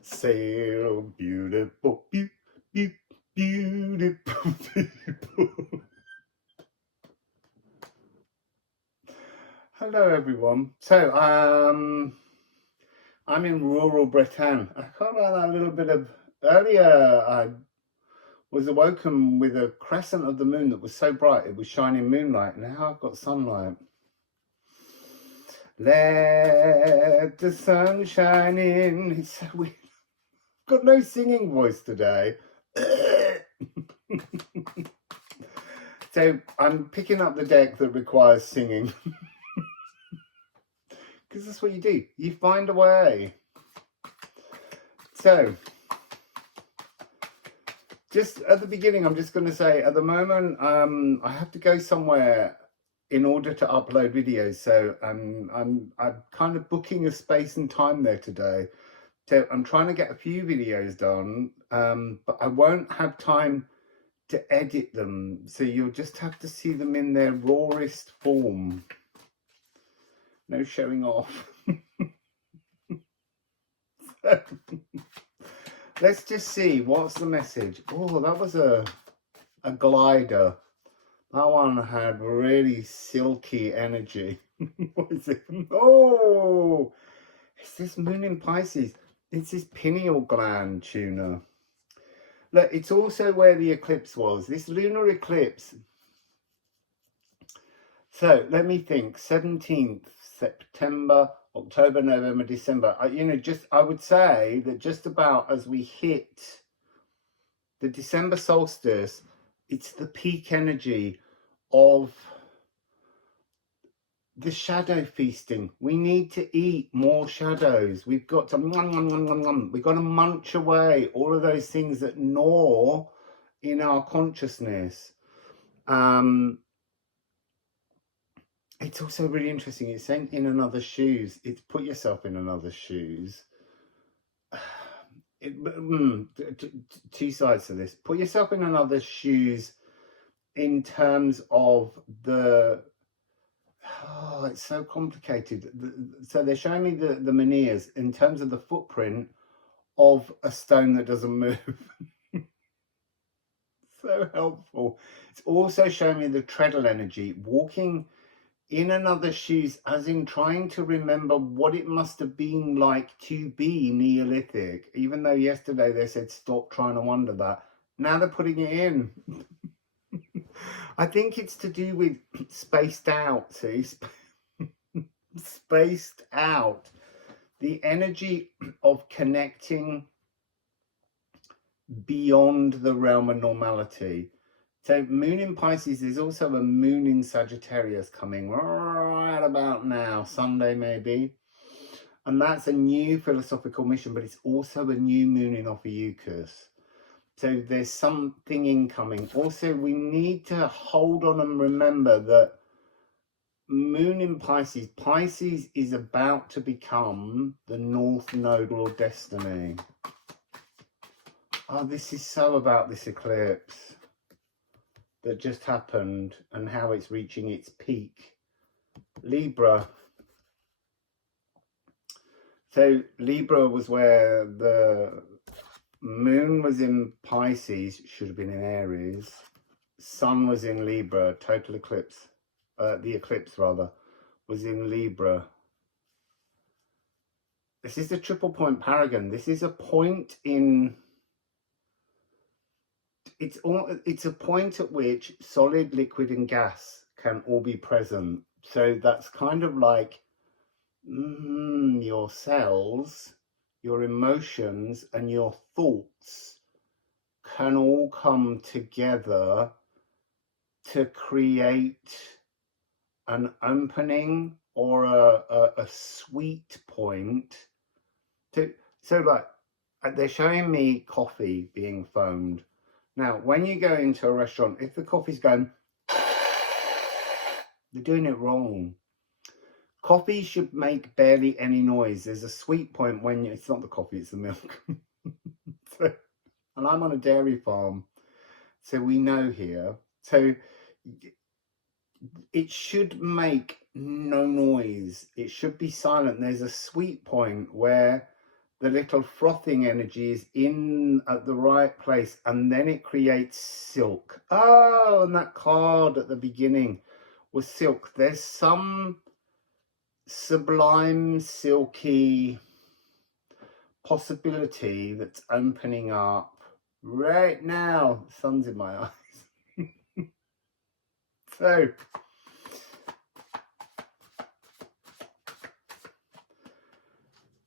Sail, beautiful, beautiful people. Hello everyone. So I'm in rural Bretagne. I can't remember that little bit of earlier. I was awoken with a crescent of the moon that was so bright it was shining moonlight. Now I've got sunlight. Let the sun shine in. It's so weird. I've got no singing voice today. So I'm picking up the deck that requires singing. Because that's what you do. You find a way. So, just at the beginning, I'm just going to say, at the moment, I have to go somewhere in order to upload videos. So I'm kind of booking a space and time there today. So I'm trying to get a few videos done, but I won't have time to edit them. So you'll just have to see them in their rawest form. No showing off. So, let's just see, what's the message? Oh, that was a glider. That one had really silky energy. What is it? Oh, it's this moon in Pisces. It's this pineal gland tuner. Look, it's also where the eclipse was. This lunar eclipse. So let me think. 17th September, October, November, December. I would say that just about as we hit the December solstice, it's the peak energy of the shadow feasting. We need to eat more shadows. We've got to we've got to munch away all of those things that gnaw in our consciousness. It's also really interesting. It's saying in another's shoes. It's put yourself in another's shoes. Two sides to this. Put yourself in another's shoes in terms of the... Oh, it's so complicated. So they're showing me the veneers in terms of the footprint of a stone that doesn't move. So helpful. It's also showing me the treadle energy, walking in another's shoes, as in trying to remember what it must have been like to be Neolithic, even though yesterday they said stop trying to wonder that. Now they're putting it in. I think it's to do with spaced out, see? Spaced out. The energy of connecting beyond the realm of normality. So moon in Pisces, there's also a moon in Sagittarius coming right about now, Sunday maybe. And that's a new philosophical mission, but it's also a new moon in Ophiuchus. So there's something incoming. Also, we need to hold on and remember that moon in Pisces, Pisces is about to become the North Node or destiny. Oh, this is so about this eclipse that just happened and how it's reaching its peak. Libra. So Libra was where the moon was in Pisces, should have been in Aries. Sun was in Libra, total eclipse. The eclipse rather was in Libra. This is the triple point paragon. This is a point in... It's a point at which solid, liquid and gas can all be present. So that's kind of like your cells, your emotions and your thoughts can all come together to create an opening or a sweet point. So like they're showing me coffee being foamed. Now, when you go into a restaurant, if the coffee's going, they're doing it wrong. Coffee should make barely any noise. There's a sweet point when it's not the coffee, it's the milk. So, and I'm on a dairy farm, so we know here. So it should make no noise. It should be silent. There's a sweet point where the little frothing energy is in at the right place, and then it creates silk. Oh, and that card at the beginning was silk. There's some sublime, silky possibility that's opening up right now. The sun's in my eyes. So,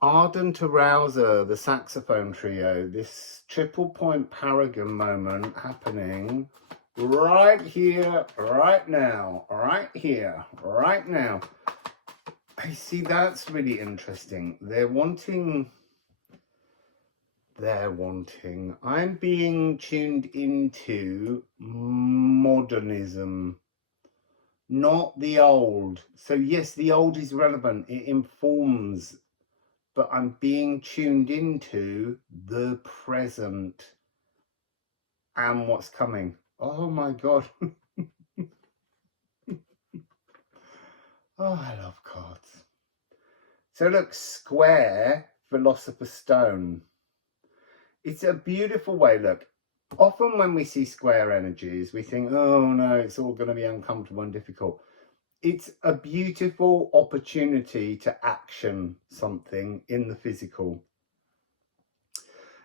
Ardent Arouser, the saxophone trio, this triple point paragon moment happening right here, right now, right here, right now. I see, that's really interesting. They're wanting, I'm being tuned into modernism, not the old. So yes, the old is relevant, it informs, but I'm being tuned into the present and what's coming. Oh my God. Oh, I love cards. So look, square Philosopher's Stone. It's a beautiful way. Look, often when we see square energies, we think, oh no, it's all going to be uncomfortable and difficult. It's a beautiful opportunity to action something in the physical.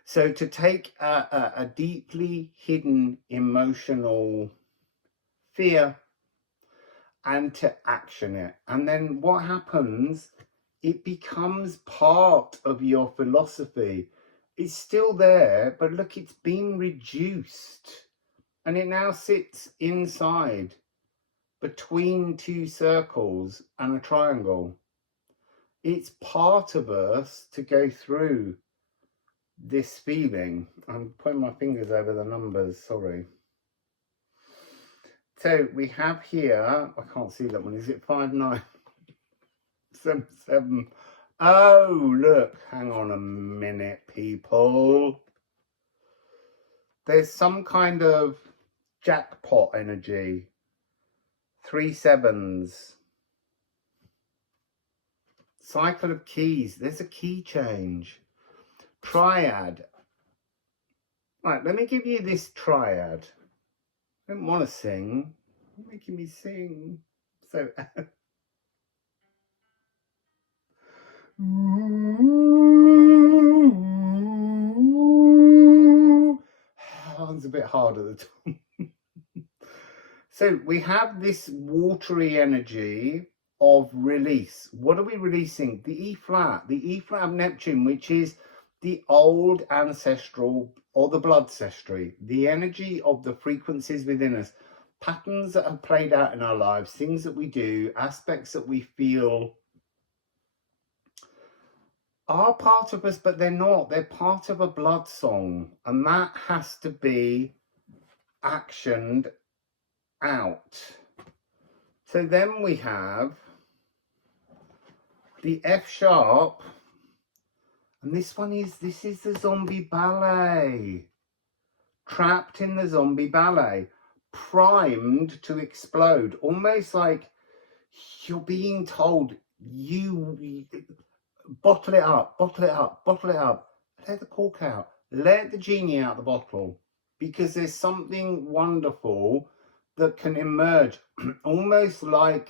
So to take a deeply hidden emotional fear and to action it. And then what happens? It becomes part of your philosophy. It's still there, but look, it's been reduced. And it now sits inside between two circles and a triangle. It's part of us to go through this feeling. I'm putting my fingers over the numbers, sorry. So we have here, I can't see that one, is it 5977? Oh, look, hang on a minute, people. There's some kind of jackpot energy. 3 sevens. Cycle of keys. There's a key change. Triad. Right, let me give you this triad. I don't want to sing. You're making me sing. So, it's a bit hard at the top. So we have this watery energy of release. What are we releasing? The E flat of Neptune, which is the old ancestral or the bloodcestry, the energy of the frequencies within us, patterns that have played out in our lives, things that we do, aspects that we feel are part of us, but they're not. They're part of a blood song, and that has to be actioned out. So then we have the F sharp, and this is the zombie ballet. Trapped in the zombie ballet, primed to explode, almost like you're being told, you bottle it up, bottle it up, bottle it up, let the cork out, let the genie out the bottle, because there's something wonderful that can emerge, almost like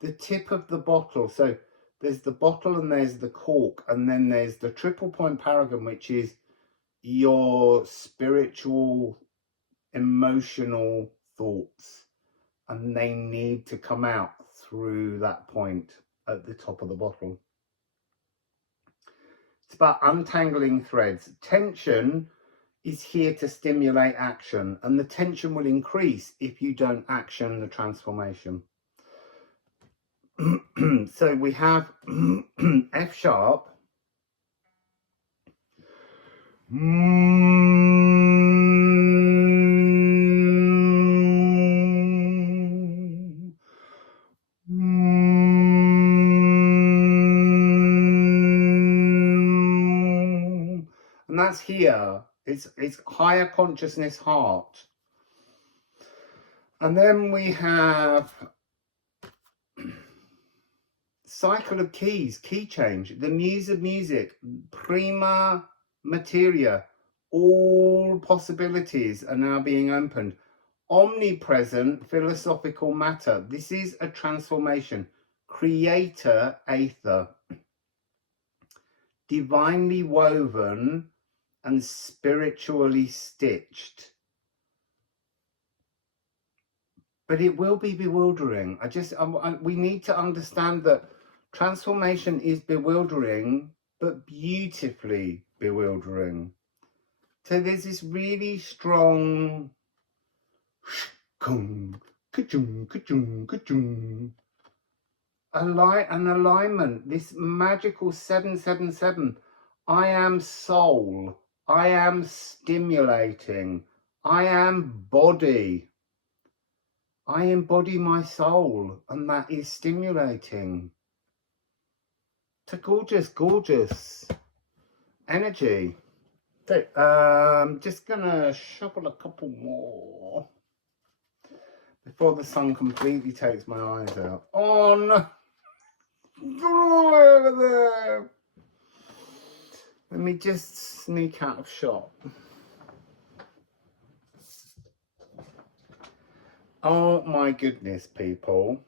the tip of the bottle. So there's the bottle and there's the cork, and then there's the triple point paragon, which is your spiritual, emotional thoughts, and they need to come out through that point at the top of the bottle. It's about untangling threads. Tension is here to stimulate action, and the tension will increase if you don't action the transformation. So we have F sharp, and that's here. It's higher consciousness heart. And then we have cycle of keys, key change, the muse of music, prima materia, all possibilities are now being opened. Omnipresent philosophical matter. This is a transformation. Creator aether. Divinely woven and spiritually stitched. But it will be bewildering. We need to understand that transformation is bewildering, but beautifully bewildering. So there's this really strong an alignment, this magical 777. I am soul. I am stimulating. I am body. I embody my soul, and that is stimulating. It's a gorgeous, gorgeous energy. So, just gonna shuffle a couple more before the sun completely takes my eyes out. Oh no! Go over there! Let me just sneak out of shot. Oh my goodness, people.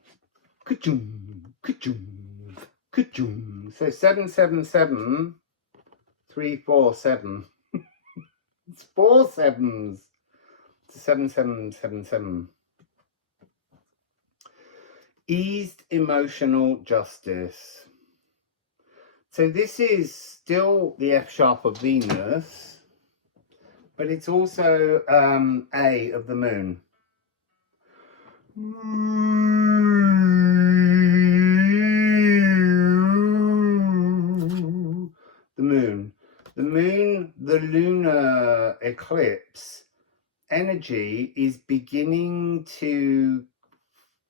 Ka-choom, ka-choom, ka-choom. So 777, 347. It's 4 sevens. It's 7777. Eased emotional justice. So this is still the F sharp of Venus, but it's also A of the moon. The moon, the lunar eclipse energy is beginning to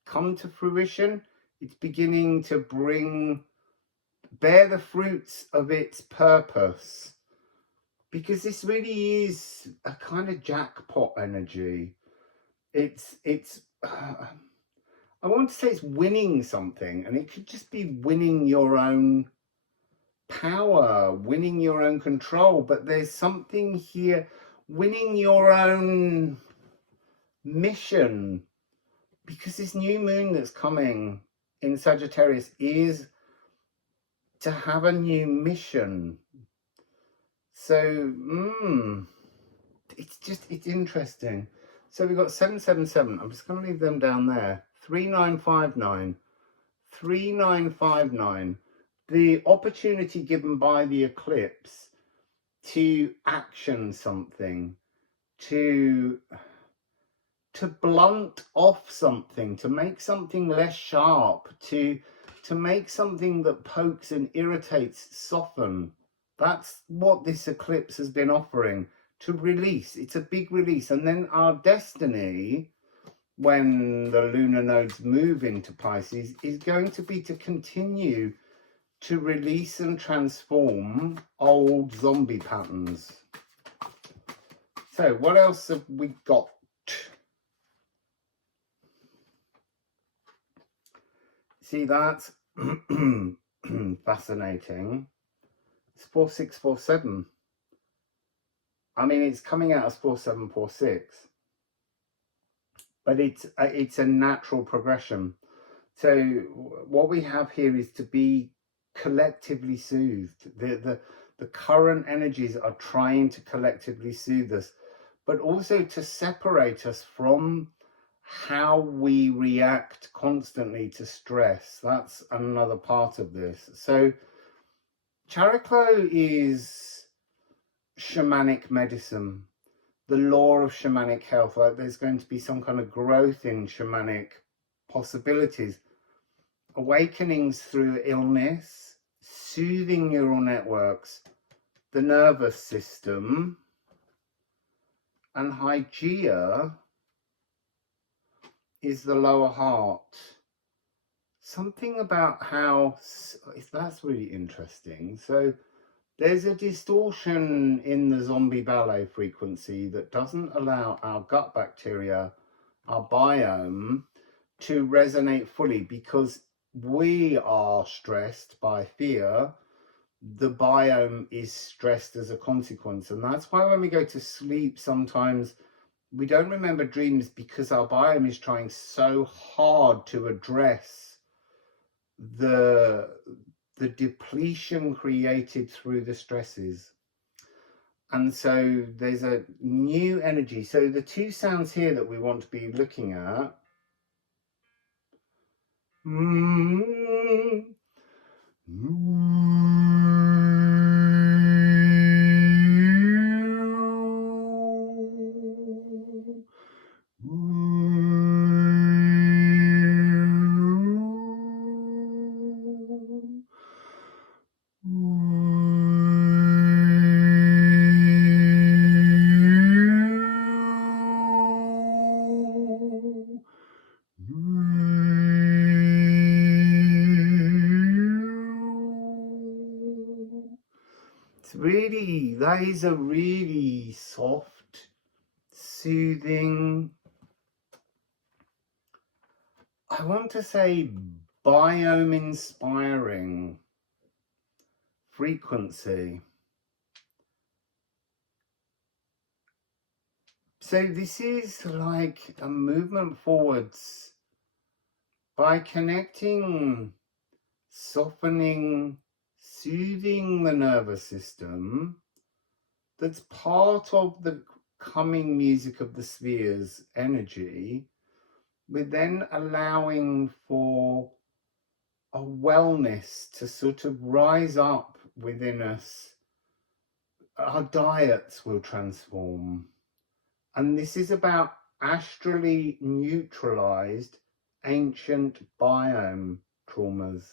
come to fruition. It's beginning to bear the fruits of its purpose, because this really is a kind of jackpot energy. It's I want to say it's winning something, and it could just be winning your own power, winning your own control, but there's something here, winning your own mission, because this new moon that's coming in Sagittarius is to have a new mission. So it's interesting. So we've got 777. I'm just going to leave them down there. 3959. 3959. The opportunity given by the eclipse to action something, to blunt off something, to make something less sharp, to make something that pokes and irritates soften. That's what this eclipse has been offering, to release. It's a big release. And then our destiny, when the lunar nodes move into Pisces, is going to be to continue to release and transform old zombie patterns. So what else have we got? See, that's fascinating. It's 4647. I mean, it's coming out as 4746, but it's a natural progression. So what we have here is to be collectively soothed. The current energies are trying to collectively soothe us, but also to separate us from how we react constantly to stress. That's another part of this. So Chariklo is shamanic medicine, the law of shamanic health. Like there's going to be some kind of growth in shamanic possibilities, awakenings through illness, soothing neural networks, the nervous system, and Hygeia is the lower heart. Something about how, that's really interesting. So there's a distortion in the zombie ballet frequency that doesn't allow our gut bacteria, our biome, to resonate fully, because we are stressed by fear, the biome is stressed as a consequence. And that's why when we go to sleep, sometimes we don't remember dreams, because our biome is trying so hard to address the depletion created through the stresses. And so there's a new energy. So the two sounds here that we want to be looking at. It's really, that is a really soft, soothing, I want to say biome inspiring frequency. So this is like a movement forwards by connecting, softening, soothing the nervous system. That's part of the coming music of the spheres energy. We're then allowing for a wellness to sort of rise up within us. Our diets will transform. And this is about astrally neutralized ancient biome traumas.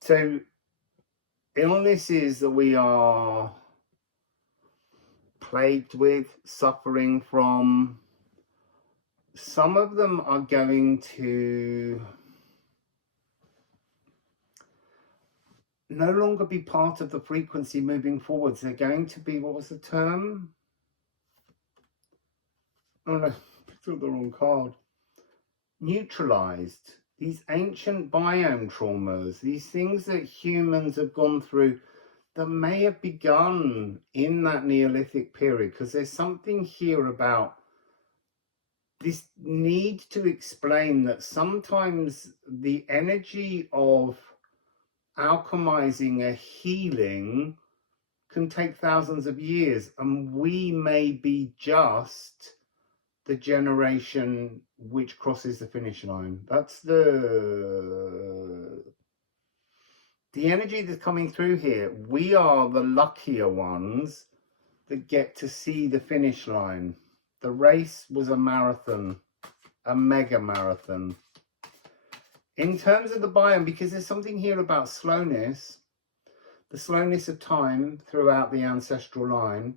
So illnesses that we are plagued with, suffering from, some of them are going to no longer be part of the frequency moving forwards. They're going to be, what was the term? Oh no, I picked up the wrong card. Neutralized. These ancient biome traumas, these things that humans have gone through that may have begun in that Neolithic period, because there's something here about this need to explain that sometimes the energy of alchemizing a healing can take thousands of years, and we may be just the generation which crosses the finish line. That's the energy that's coming through here. We are the luckier ones that get to see the finish line. The race was a marathon, a mega marathon. In terms of the biome, because there's something here about slowness, the slowness of time throughout the ancestral line,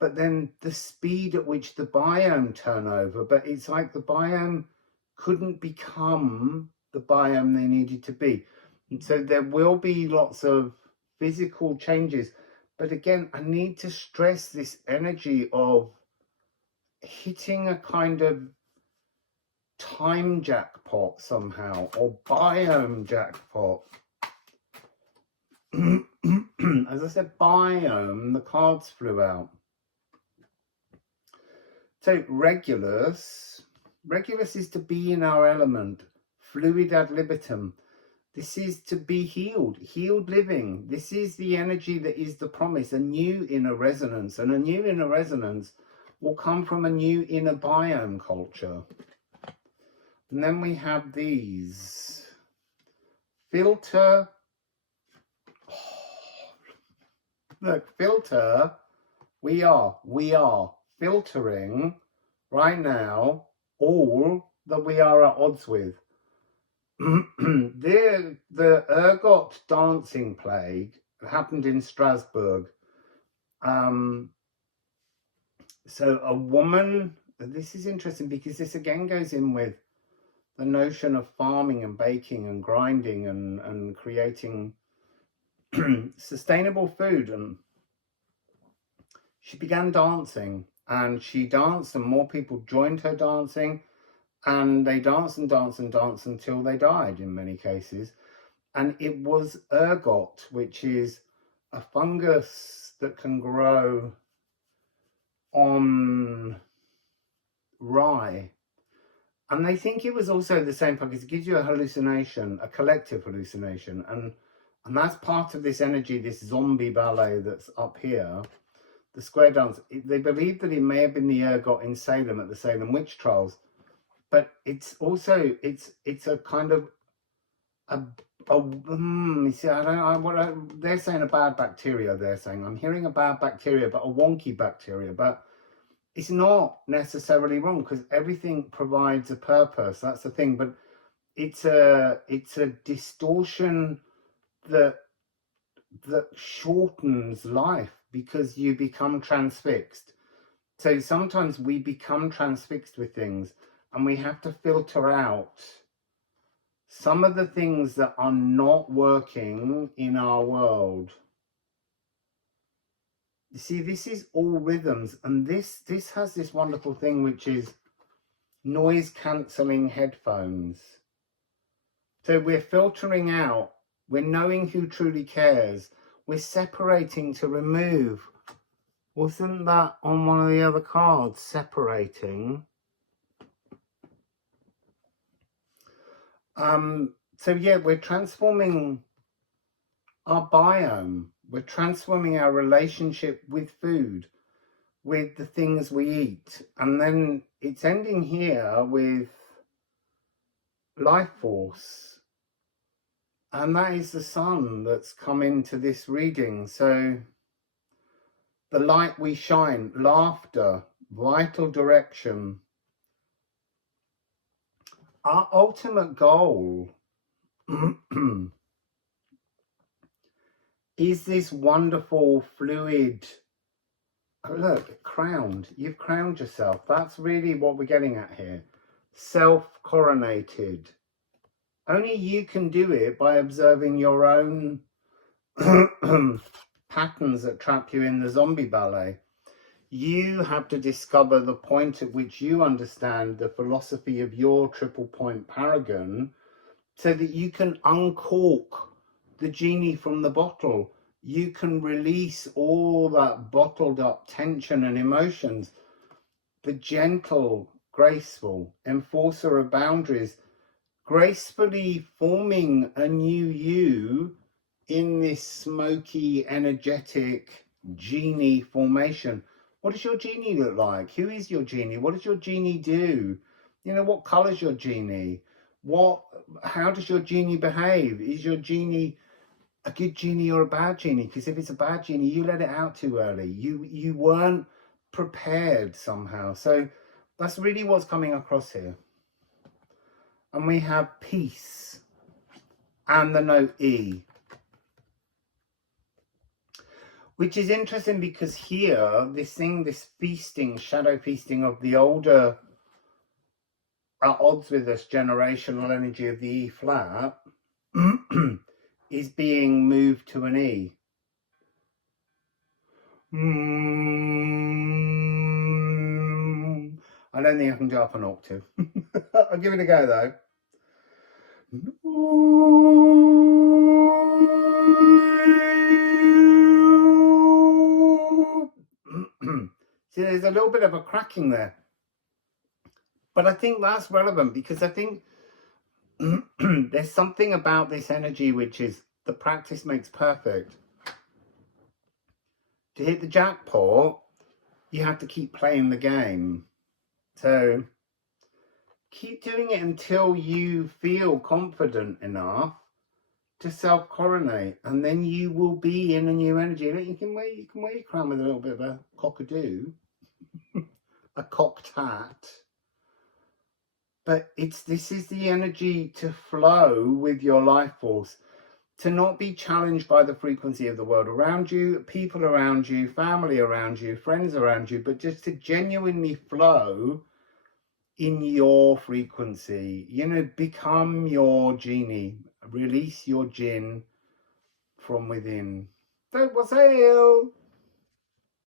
but then the speed at which the biome turn over. But it's like the biome couldn't become the biome they needed to be. And so there will be lots of physical changes. But again, I need to stress this energy of hitting a kind of time jackpot somehow, or biome jackpot. As I said, biome, the cards flew out. So Regulus is to be in our element, fluid ad libitum. This is to be healed living. This is the energy that is the promise, a new inner resonance. And a new inner resonance will come from a new inner biome culture. And then we have these. Filter. Look, filter. We are filtering right now all that we are at odds with. The ergot dancing plague happened in Strasbourg. So a woman, this is interesting because this again goes in with the notion of farming and baking and grinding and creating sustainable food. And she began dancing, and she danced and more people joined her dancing. And they danced and danced and danced until they died in many cases. And it was ergot, which is a fungus that can grow on rye. And they think it was also the same fungus. It gives you a hallucination, a collective hallucination. And that's part of this energy, this zombie ballet that's up here, the square dance. They believe that it may have been the ergot in Salem at the Salem witch trials. But it's also, it's a kind of, you see, they're saying a bad bacteria, they're saying. I'm hearing a bad bacteria, but a wonky bacteria. But it's not necessarily wrong, because everything provides a purpose. That's the thing. But it's a distortion that shortens life, because you become transfixed. So sometimes we become transfixed with things, and we have to filter out some of the things that are not working in our world. You see, this is all rhythms, and this has this wonderful thing, which is noise cancelling headphones. So we're filtering out, we're knowing who truly cares, we're separating to remove. Wasn't that on one of the other cards, separating? So yeah, we're transforming our biome. We're transforming our relationship with food, with the things we eat. And then it's ending here with life force. And that is the sun that's come into this reading. So the light we shine, laughter, vital direction. Our ultimate goal is this wonderful fluid. Oh, look, crowned. You've crowned yourself. That's really what we're getting at here. Self-coronated. Only you can do it by observing your own patterns that trap you in the zombie ballet. You have to discover the point at which you understand the philosophy of your triple point paragon, so that you can uncork the genie from the bottle. You can release all that bottled up tension and emotions. The gentle, graceful enforcer of boundaries, gracefully forming a new you in this smoky, energetic genie formation. What does your genie look like? Who is your genie? What does your genie do? You know, what colour's your genie? How does your genie behave? Is your genie a good genie or a bad genie? Because if it's a bad genie, you let it out too early. You weren't prepared somehow. So that's really what's coming across here. And we have peace and the note E, which is interesting because here, this feasting, shadow feasting of the older, at odds with us, generational energy of the E flat is being moved to an E. I don't think I can go up an octave. I'll give it a go though. See, there's a little bit of a cracking there. But I think that's relevant, because I think there's something about this energy which is the practice makes perfect. To hit the jackpot, you have to keep playing the game. So keep doing it until you feel confident enough to self-coronate, and then you will be in a new energy. You can wear your crown with a little bit of a cockadoo, a cocked hat. But this is the energy to flow with your life force, to not be challenged by the frequency of the world around you, people around you, family around you, friends around you, but just to genuinely flow in your frequency. You know, become your genie, release your jinn from within. So, wassail!